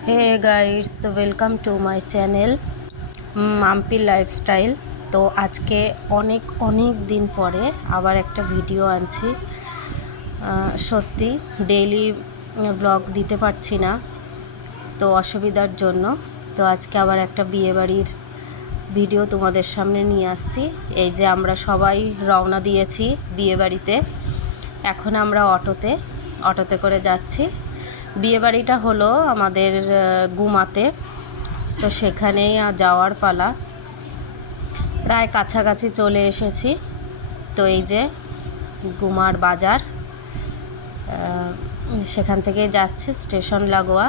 Hey guys, welcome to my channel Mampi lifestyle. তো আজকে অনেক দিন পরে আবার একটা ভিডিও আনছি। সত্যি ডেইলি ব্লগ দিতে পারছি না, তো অসুবিধার জন্য। তো আজকে আবার একটা বিয়েবাড়ির ভিডিও তোমাদের সামনে নিয়ে আসছি। এই যে আমরা সবাই রওনা দিয়েছি বিয়েবাড়িতে। এখন আমরা অটোতে করে যাচ্ছি। বিয়েবাড়িটা হলো আমাদের গুমাতে, তো সেখানেই যাওয়ার পালা। প্রায় কাছাকাছি চলে এসেছি। তো এই যে গুমার বাজার, সেখান থেকে যাচ্ছি স্টেশন লাগোয়া।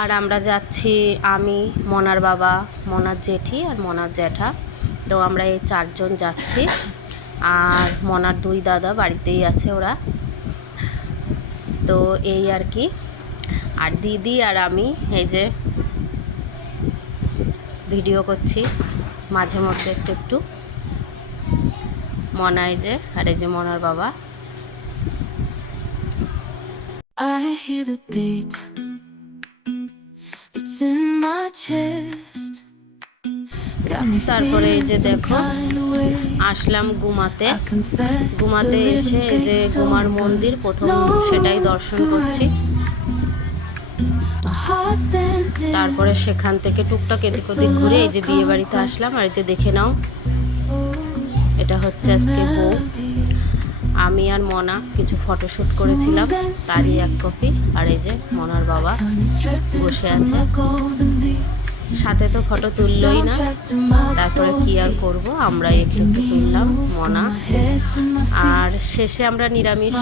আর আমরা যাচ্ছি আমি, মনার বাবা, মনার জেঠি আর মনার জ্যাঠা। তো আমরা এই 4 জন যাচ্ছি। আর মনার 2 দাদা বাড়িতেই আছে ওরা। তো এই আর কি। আর দিদি আর আমি এই যে ভিডিও করছি মাঝে মধ্যে একটু। মনা এই যে, আর এই যে মনার বাবা। I hear the beat. It's in my chest. তারপরে এই যে দেখো আসলাম গুমাতে। গুমাতে এসে এই যে গুমার মন্দির প্রথম, সেটাই দর্শন করছি। তারপরে সেখান থেকে টুকটাক এদিক ওদিক ঘুরে এই যে বিয়ে বাড়িতে আসলাম। আর এই যে দেখে নাও, এটা হচ্ছে আজকে বউ। আমি আর মনা কিছু ফটোশ্যুট করেছিলাম, তারই এক কপি। আর এই যে মনার বাবা বসে আছে, সাথে তো ফটো তুললই না। তারপরে কি আর করব, আমরা একটু তুললাম মনা। আর শেষে আমরা নিরামিষ